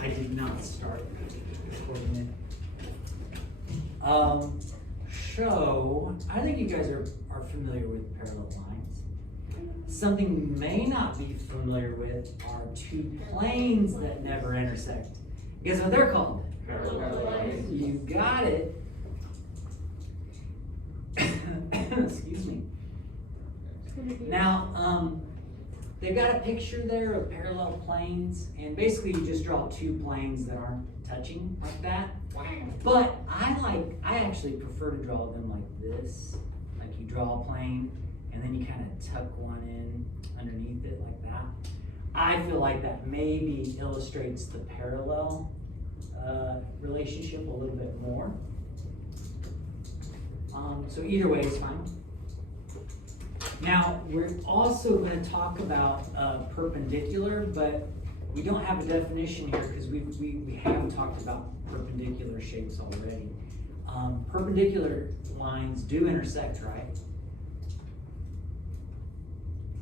I did not start recording it. So, I think you guys are familiar with parallel lines. Something you may not be familiar with are two planes that never intersect. Guess what they're called? Parallel lines. You got it. Excuse me. Now, they've got a picture there of parallel planes, and basically you just draw two planes that aren't touching like that. But I actually prefer to draw them like this. Like you draw a plane, and then you kind of tuck one in underneath it like that. I feel like that maybe illustrates the parallel relationship a little bit more. So either way is fine. Now, we're also going to talk about perpendicular, but we don't have a definition here because we have talked about perpendicular shapes already. Perpendicular lines do intersect, right?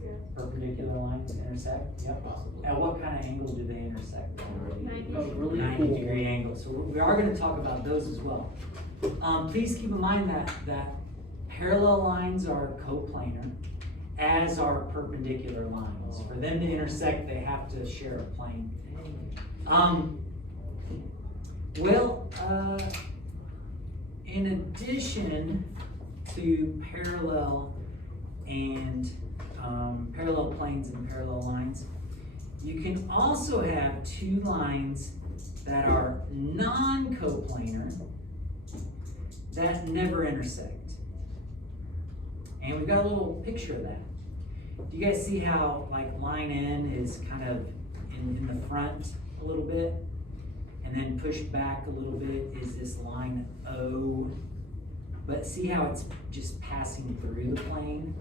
Yeah. Perpendicular lines intersect? Yep. At what kind of angle do they intersect? 90 degree angle. So we are going to talk about those as well. Please keep in mind that parallel lines are coplanar, as are perpendicular lines. For them to intersect, they have to share a plane. In addition to parallel and parallel planes and parallel lines, you can also have two lines that are non-coplanar that never intersect. And we've got a little picture of that. Do you guys see how like line N is kind of in the front a little bit? And then pushed back a little bit is this line O. But see how it's just passing through the plane?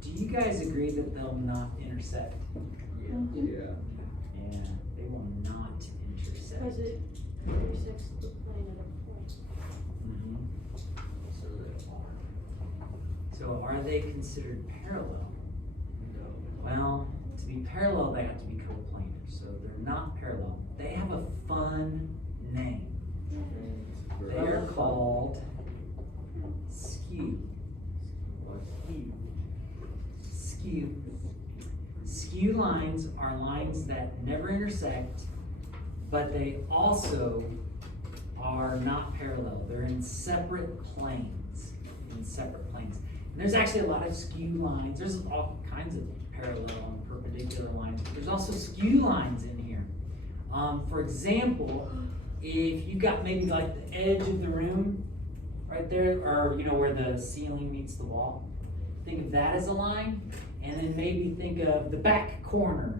Do you guys agree that they'll not intersect? Yeah. Yeah, they will not intersect. Because it intersects the plane at a point. Mhm. So are they considered parallel? Well, to be parallel, they have to be coplanar. So they're not parallel. They have a fun name. They are called skew. Skew. Skew lines are lines that never intersect, but they also are not parallel. They're in separate planes. And there's actually a lot of skew lines. There's all kinds of parallel and perpendicular lines. But there's also skew lines in here. For example, if you've got maybe like the edge of the room right there, or where the ceiling meets the wall, think of that as a line, and then maybe think of the back corner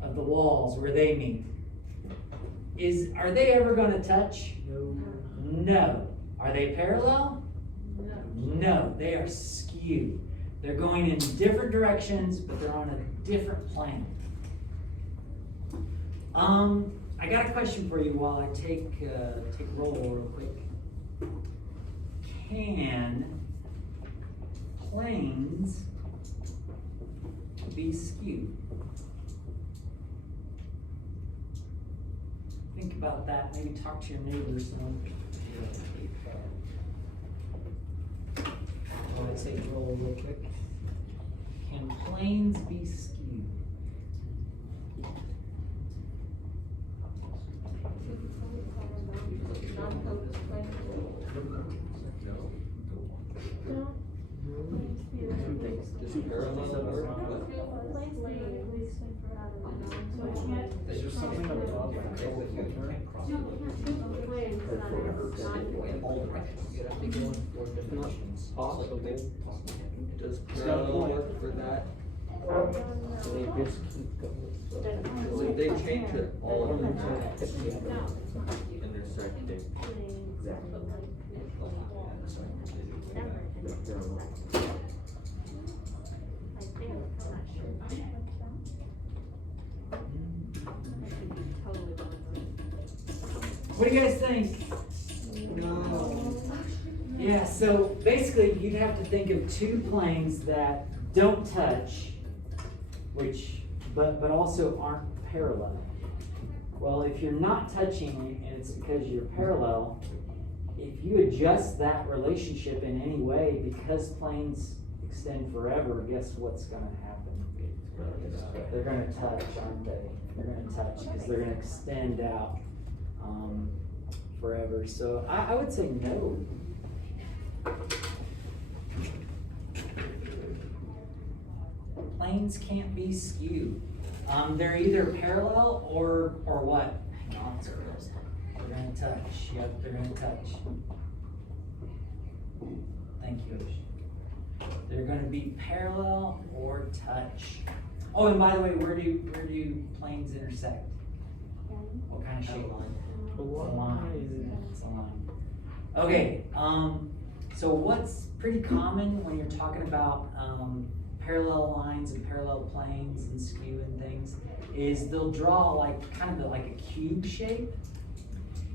of the walls where they meet. Are they ever going to touch? No. Are they parallel? No, they are skew. They're going in different directions, but they're on a different plane. I got a question for you while I take roll real quick. Can planes be skewed? Think about that. Maybe talk to your neighbors. I'll take roll real quick. Can planes be skewed? Is there something about Does parallel work for that? They change it all of them intersecting. What do you guys think? No. Yeah, Yeah, so basically you'd have to think of two planes that don't touch, but also aren't parallel. Well, if you're not touching and it's because you're parallel, if you adjust that relationship in any way, because planes extend forever, guess what's gonna happen? They're gonna touch, aren't they? They're gonna touch because they're gonna extend out forever. So I would say no. Planes can't be skewed. They're either parallel or what? Hang on, they're gonna touch. Yep, they're gonna touch. Thank you, Osh. They're gonna be parallel or touch. Oh, and by the way, where do planes intersect? What kind of shape? It's a line. It's a line. Okay, so what's pretty common when you're talking about parallel lines and parallel planes and skew and things is they'll draw like kind of like a cube shape.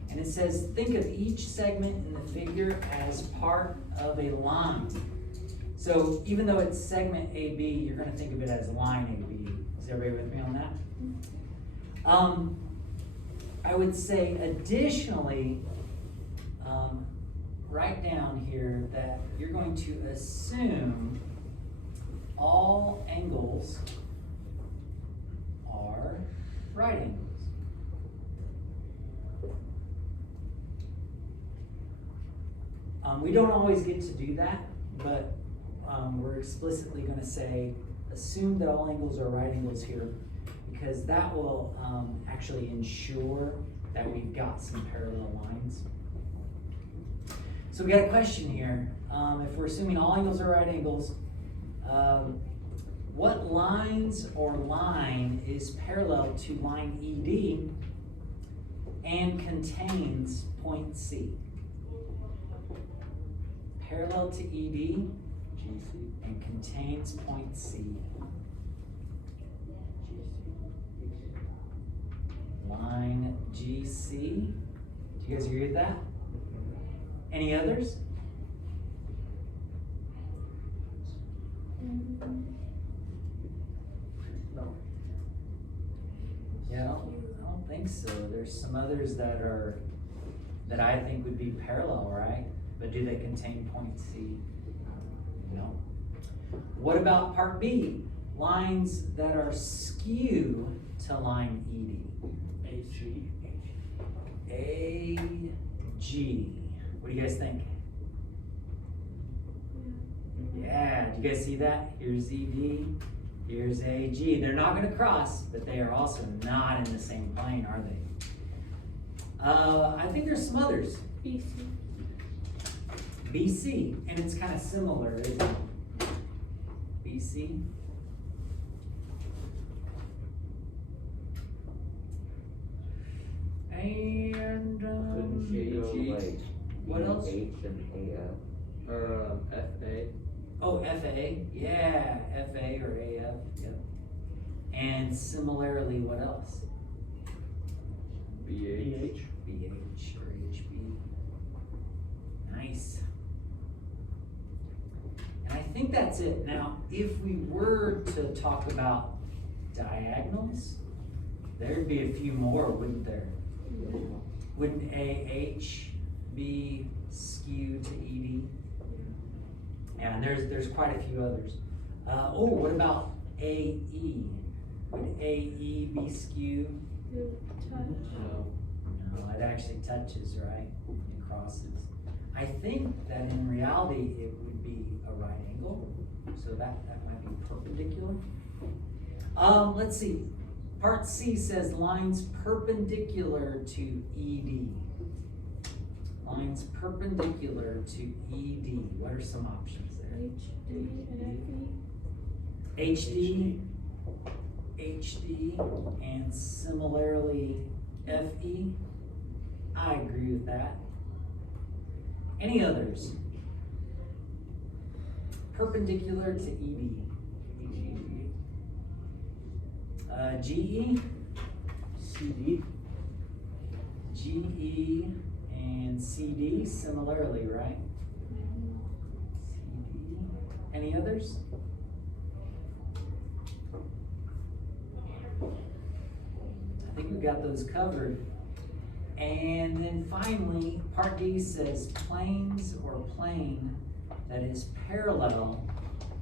And it says, think of each segment in the figure as part of a line. So even though it's segment AB, you're gonna think of it as line AB. Is everybody with me on that? I would say additionally, write down here that you're going to assume all angles are right angles. We don't always get to do that, but we're explicitly going to say, assume that all angles are right angles here, because that will actually ensure that we've got some parallel lines. So we got a question here. If we're assuming all angles are right angles, what lines or line is parallel to line ED and contains point C? Parallel to ED, GC, and contains point C. Line GC. Do you guys agree with that? Any others? No. Yeah, I don't think so. There's some others that I think would be parallel, right? But do they contain point C? No. What about part B? Lines that are skew to line ED. AC. AG. What do you guys think? Yeah, do you guys see that? Here's ED, here's AG. They're not gonna cross, but they are also not in the same plane, are they? I think there's some others. BC. BC, and it's kind of similar, isn't it? BC. And Couldn't you go like what else? H and AF? Or FA. Oh, FA, yeah, FA or AF, yep. And similarly, what else? BH. BH or HB. Nice. And I think that's it. Now, if we were to talk about diagonals, there'd be a few more, wouldn't there? Wouldn't AH be skewed to ED? Yeah, and there's quite a few others. Oh, what about AE? Would AE be skewed? Touch. No. No, it actually touches, right? It crosses. I think that in reality it would be a right angle, so that might be perpendicular. Let's see. Part C says lines perpendicular to ED. Lines perpendicular to ED. What are some options there? HD and HD, and similarly FE. I agree with that. Any others? Perpendicular to ED. GE, CD. GE, and CD similarly, right? Any others? I think we've got those covered. And then finally, part D says planes or plane that is parallel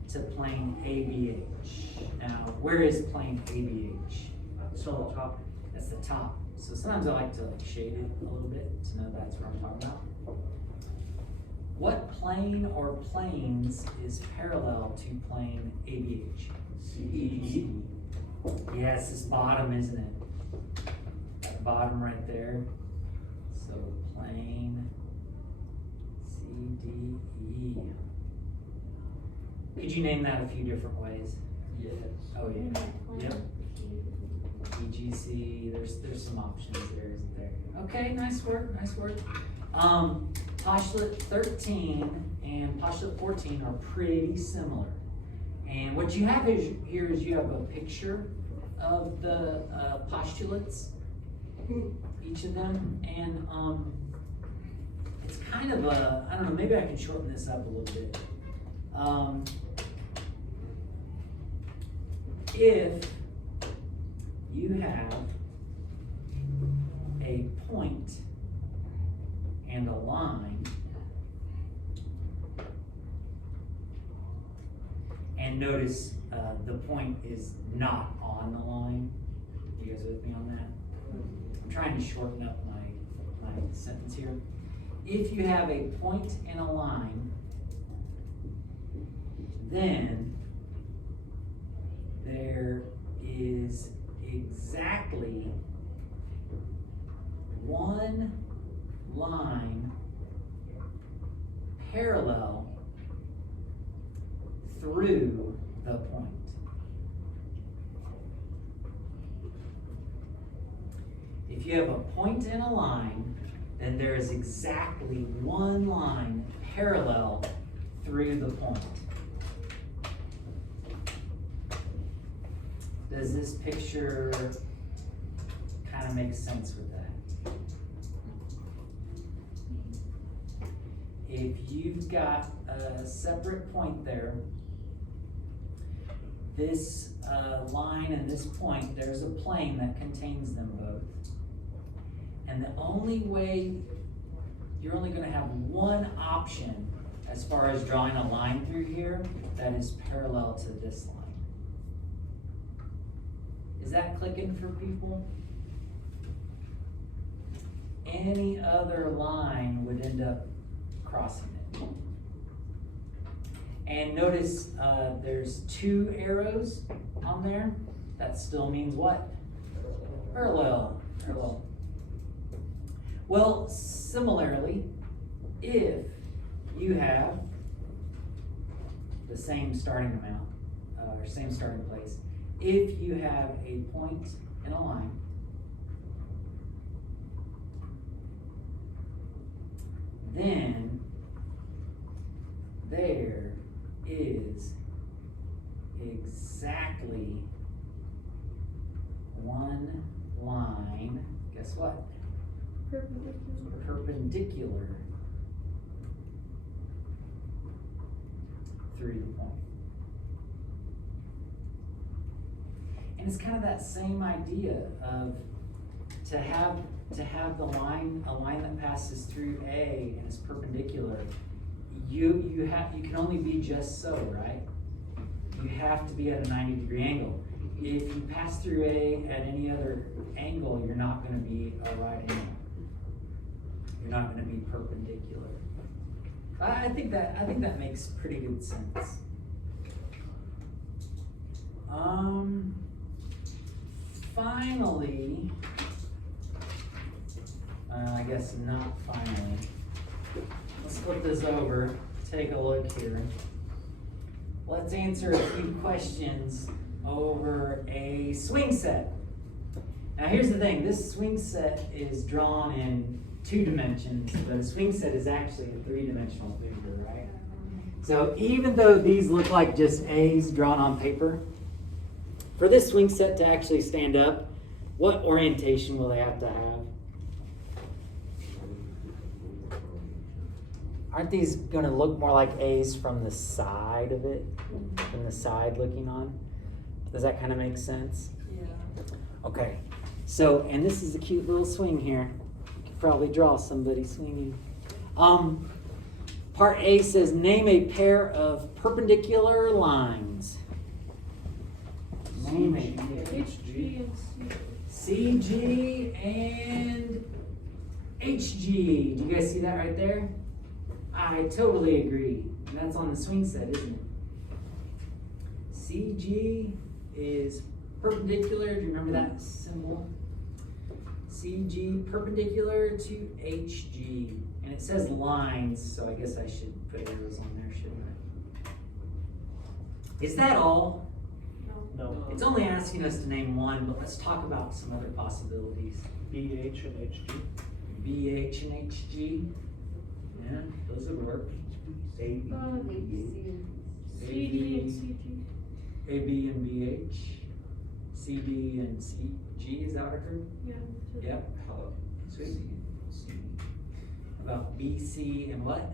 to plane ABH. Now, where is plane ABH? It's on the top. That's the top. So sometimes I like to shade it a little bit to know that's what I'm talking about. What plane or planes is parallel to plane ABH? CD. Yes, this bottom, isn't it? That bottom right there. So plane CDE. Could you name that a few different ways? Yes. Oh yeah. Yep. EGC. There's some options there, isn't there? Okay, nice work. Nice work. Postulate 13 and postulate 14 are pretty similar. And what you have here is you have a picture of the postulates, each of them, and it's kind of a, I don't know, maybe I can shorten this up a little bit. If you have a point and a line, and notice the point is not on the line. You guys with me on that? I'm trying to shorten up my sentence here. If you have a point and a line, then there is exactly one line parallel through the point. If you have a point and a line, then there is exactly one line parallel through the point. Does this picture kind of make sense with that? If you've got a separate point there, this line and this point, there's a plane that contains them both. And the only way, you're only going to have one option as far as drawing a line through here that is parallel to this line. Is that clicking for people? Any other line would end up crossing it. And notice there's two arrows on there. That still means what? Parallel. Parallel. Well, similarly, if you have the same starting amount, or same starting place, if you have a point and a line, then there is exactly one line, guess what? Perpendicular through the point. And it's kind of that same idea of to have the line, a line that passes through A and is perpendicular. You can only be just so, right? You have to be at a 90-degree angle. If you pass through A at any other angle, you're not going to be a right angle. You're not going to be perpendicular. I think that makes pretty good sense. Finally, I guess not finally. Let's flip this over, take a look here. Let's answer a few questions over a swing set. Now here's the thing, this swing set is drawn in 2 dimensions, but a swing set is actually a 3-dimensional figure, right? So even though these look like just A's drawn on paper, for this swing set to actually stand up, what orientation will they have to have? aren't these gonna look more like A's from the side of it, from the side looking on? Does that kind of make sense? Yeah. Okay, so, and this is a cute little swing here. You could probably draw somebody swinging. Part A says, name a pair of perpendicular lines. Name a HG and C. CG and HG. Do you guys see that right there? I totally agree. And that's on the swing set, isn't it? CG is perpendicular. Do you remember that symbol? CG perpendicular to HG. And it says lines, so I guess I should put arrows on there, shouldn't I? Is that all? No. It's only asking us to name one, but let's talk about some other possibilities. BH and HG. BH and HG. Yeah, those would work. CD and CG. AB and BH. CD and CG, is that what I heard? Yeah. Yep. Sweet. About BC and what?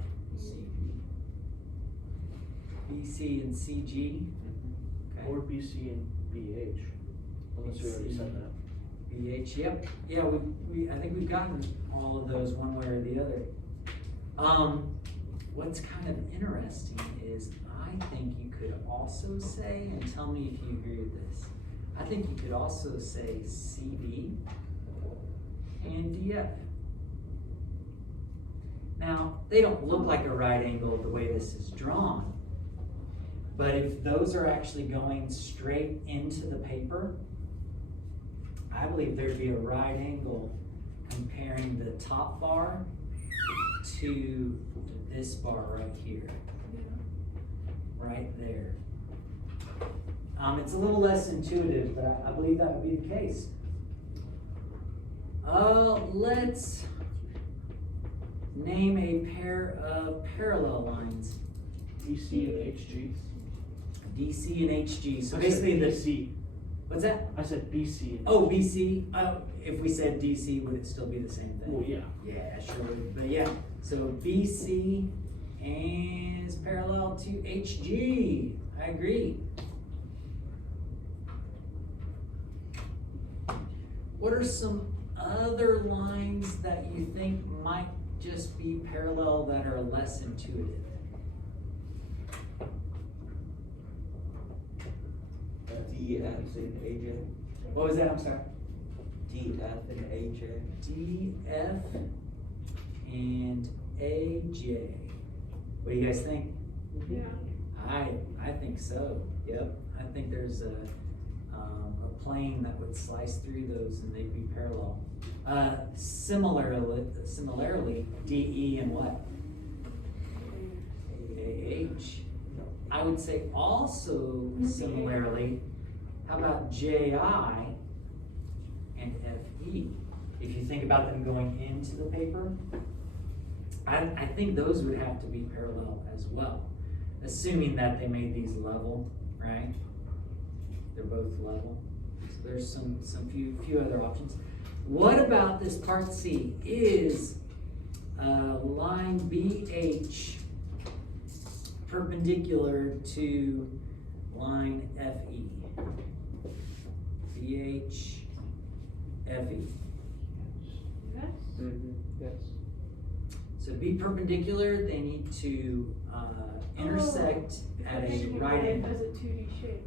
BC and CG. Okay. Or BC and BH. Unless we already said that. BH, yep. Yeah, I think we've gotten all of those one way or the other. What's kind of interesting is I think you could also say, and tell me if you agree with this, I think you could also say CB and DF. Now, they don't look like a right angle the way this is drawn, but if those are actually going straight into the paper, I believe there'd be a right angle comparing the top bar to this bar right here, right there. It's a little less intuitive, but I believe that would be the case. Let's name a pair of parallel lines. DC and HG. DC and HG. So I basically said the BC. What's that? I said BC. And Oh, BC. If we said DC, would it still be the same thing? Well, yeah. Yeah, sure would. But yeah, so BC and is parallel to HG. I agree. What are some other lines that you think might just be parallel that are less intuitive? DF and AJ. What was that? I'm sorry. DF and AJ. DF and AJ. What do you guys think? Yeah. I think so. Yep. I think there's a plane that would slice through those and they'd be parallel. Similarly, DE and what? AH. I would say also similarly, how about JI and FE? If you think about them going into the paper, I think those would have to be parallel as well, assuming that they made these level, right? They're both level. So there's some few other options. What about this part C? Is line BH perpendicular to line FE? BH, FE. Yes. Yes. So be perpendilar, they need to intersect at a right angle. As a 2D shape.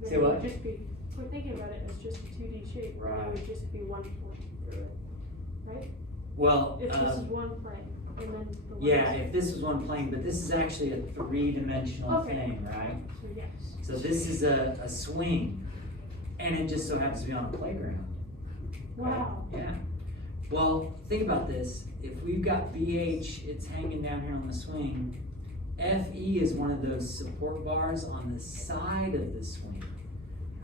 Then Say it what? would just be, we're thinking about it as just a 2D shape. Then Right. It would just be one portion, right? Well, If this is one plane, and then the one. yeah, if this was one plane, but this is actually a three-dimensional Okay. thing, right? So yes. So this is a swing, and it just so happens to be on a playground. Wow. Yeah. Well, think about this. If we've got BH, it's hanging down here on the swing. FE is one of those support bars on the side of the swing.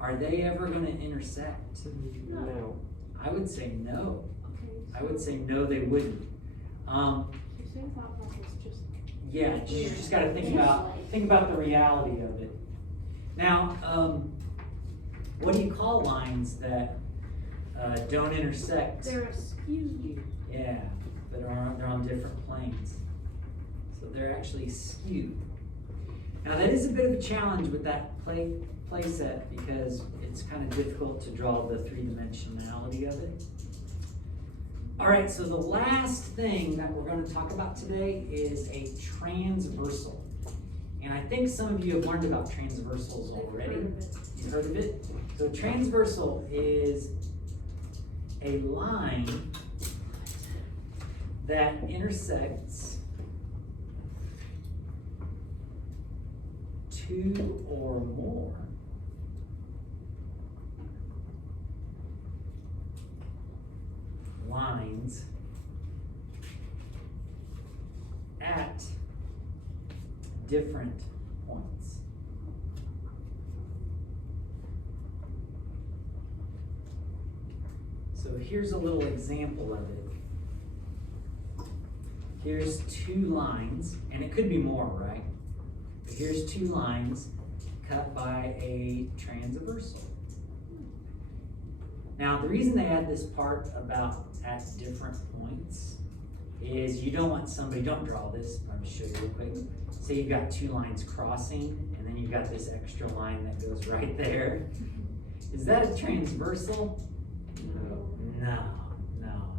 Are they ever going to intersect? No. I would say no. Okay. I would say no, they wouldn't. So same thought process, just. Yeah, you just got to think about the reality of it. Now, what do you call lines that don't intersect? They're askew. Yeah, but they're on different planes. So so they're actually skewed. Now that is a bit of a challenge with that play set because it's kind of difficult to draw the three-dimensionality of it. All right, so the last thing that we're going to talk about today is a transversal. And I think some of you have learned about transversals already. You've heard of it? So transversal is a line that intersects two or more lines at different points. So here's a little example of it. Here's two lines, and it could be more, right? But here's two lines cut by a transversal. Now, the reason they add this part about at different points is you don't want somebody, don't draw this, let me show you real quick. Say you've got two lines crossing, and then you've got this extra line that goes right there. Is that a transversal? No.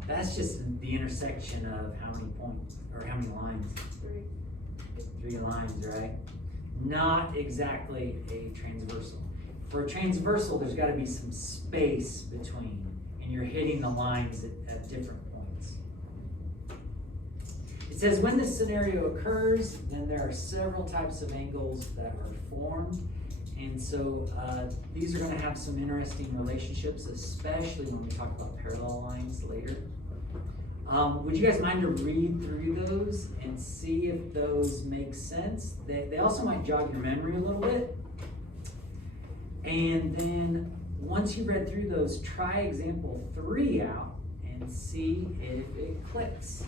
That's just the intersection of how many points, or how many lines? Three lines, right? Not exactly a transversal. For a transversal, there's gotta be some space between, and you're hitting the lines at different points. It says when this scenario occurs, then there are several types of angles that are formed. And so these are going to have some interesting relationships, especially when we talk about parallel lines later. Would you guys mind to read through those and see if those make sense? They also might jog your memory a little bit. And then once you've read through those, try example 3 out and see if it clicks.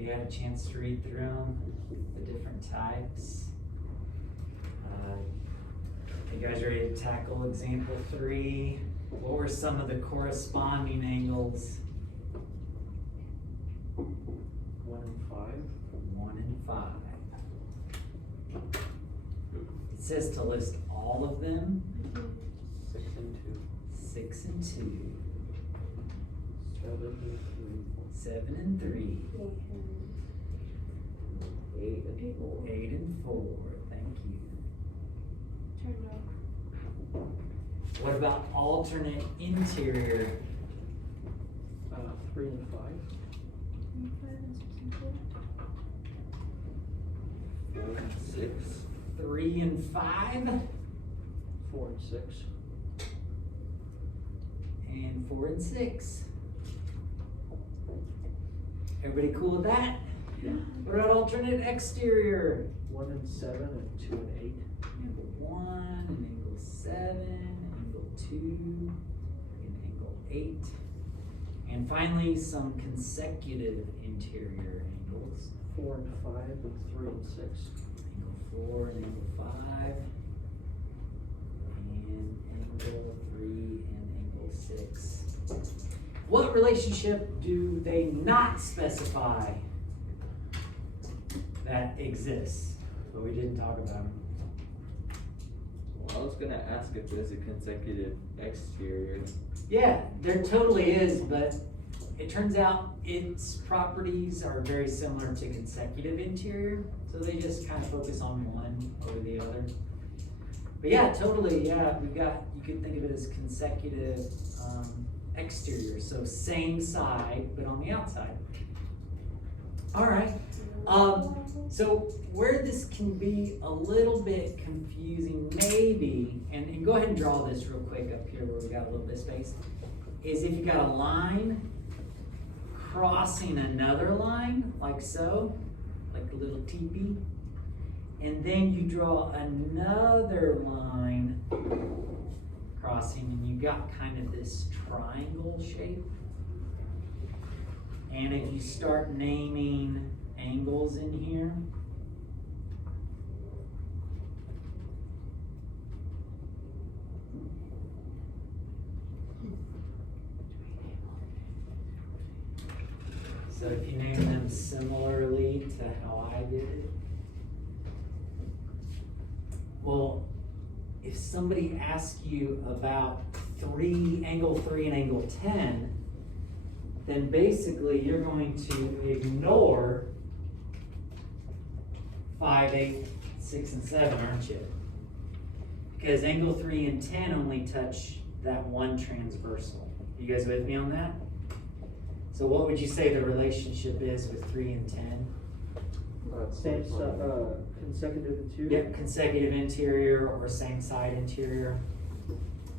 You had a chance to read through them, the different types. You guys ready to tackle example 3? What were some of the corresponding angles? 1 and 5. 1 and 5. It says to list all of them. 6 and 2. 6 and 2. 7 and 3. 7 and 3. 8 and 4. 8 and 4, thank you. Turn it up. What about alternate interior? 3 and 5. 4 and 6. 3 and 5, 4 and 6. and 4 and 6. Everybody cool with that? Yeah. What about alternate exterior? 1 and 7 and 2 and 8. Angle 1 and angle 7, angle 2, and angle 8. And finally, some consecutive interior angles. 4 and 5 and 3 and 6. Angle 4 and angle 5. And angle 3 and angle 6. What relationship do they not specify that exists? But we didn't talk about them. Well, I was gonna ask if there's a consecutive exterior. Yeah, there totally is, but it turns out its properties are very similar to consecutive interior, so they just kind of focus on one over the other. But yeah, totally, yeah, you could think of it as consecutive exterior, so same side, but on the outside. All right, so where this can be a little bit confusing, maybe, and go ahead and draw this real quick up here where we got a little bit of space, is if you got a line crossing another line, like so, like a little teepee, and then you draw another line crossing, and you got kind of this triangle shape. And if you start naming angles in here, so if you name them similarly to how I did it, well, if somebody asks you about angle 3 and angle 10, then basically you're going to ignore 5, 8, 6, and 7, aren't you? Because angle 3 and 10 only touch that one transversal. You guys with me on that? So what would you say the relationship is with 3 and 10? Same consecutive interior. Yep, consecutive interior or same side interior.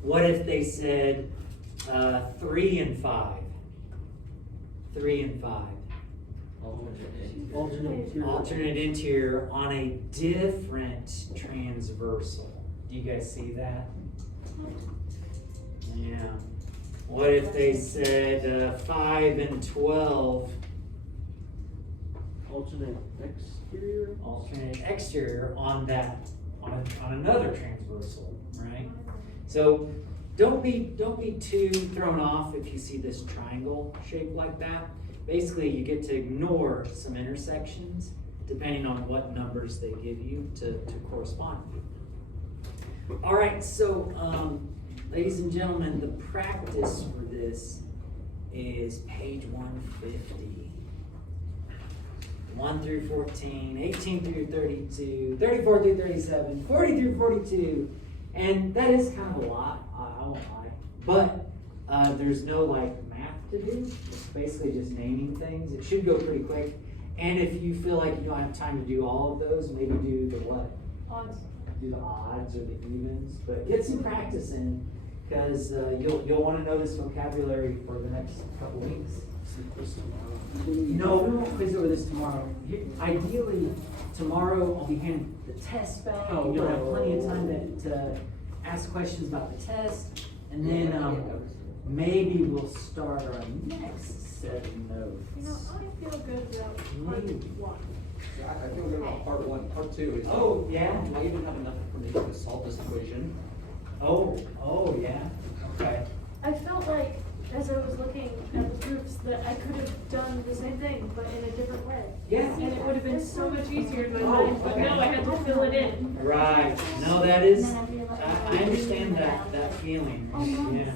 What if they said 3 and 5? 3 and 5. Alternate interior. Alternate interior on a different transversal. Do you guys see that? Yeah. What if they said 5 and 12? Alternate exterior. Alternate exterior on on another transversal, right? So don't be too thrown off if you see this triangle shape like that. Basically, you get to ignore some intersections depending on what numbers they give you to correspond. All right, so ladies and gentlemen, the practice for this is page 150. 1 through 14, 18 through 32, 34 through 37, 40 through 42, and that is kind of a lot, I won't lie. But there's no like math to do, it's basically just naming things. It should go pretty quick. And if you feel like you don't have time to do all of those, maybe do the what? Odds. Do the odds or the evens, but get some practice in, because you'll want to know this vocabulary for the next couple weeks. No, we won't quiz over this tomorrow. Ideally, tomorrow I'll be handing the test back. Oh, You'll no. have plenty of time to ask questions about the test, and then maybe we'll start our next set of notes. You know, I feel good about part Maybe. 1. I feel good about part 1. Part 2 is. Oh, yeah? Do I even have enough information to solve this equation? Oh, yeah, okay. I felt like, as I was looking at the proofs, that I could have done the same thing, but in a different way. Yeah. And it would have been so much easier in my Oh, mind, but okay. no, I had to fill it in. Right, no, that is, I understand that feeling, yeah.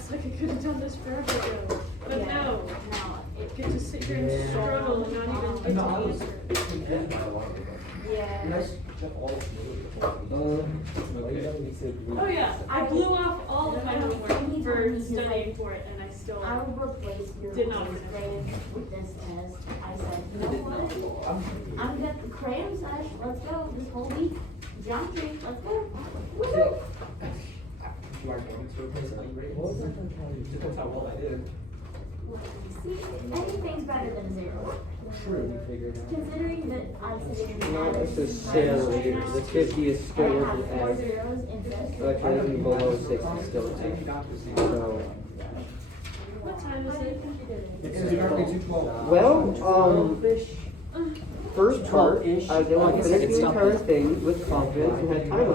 was like, I could have done this forever ago, but Yeah. no. No, it, Get to sit here and struggle and not even get No, to I was answer. thinking about a while ago. yeah. Nice Jeff Wallace. Oh yeah, I blew off all of my homework for studying for it, and I still. I will replace your Did not first finish. grade with this test. I said, you know what? I'm got the crayon sesh, let's go, this whole week, geometry, let's go. Woo-hoo. You are going to replace any grade? Depends how well I did. See, anything's better than zero. True, you figured it out. Considering that I sit in. Not necessarily, the 50 is still I have with 4 an zeros in F. this. Like anything below 6 is still an F. So, What time is it? It's exactly 2:12. well, first part, I was able to finish the entire thing with confidence and had time left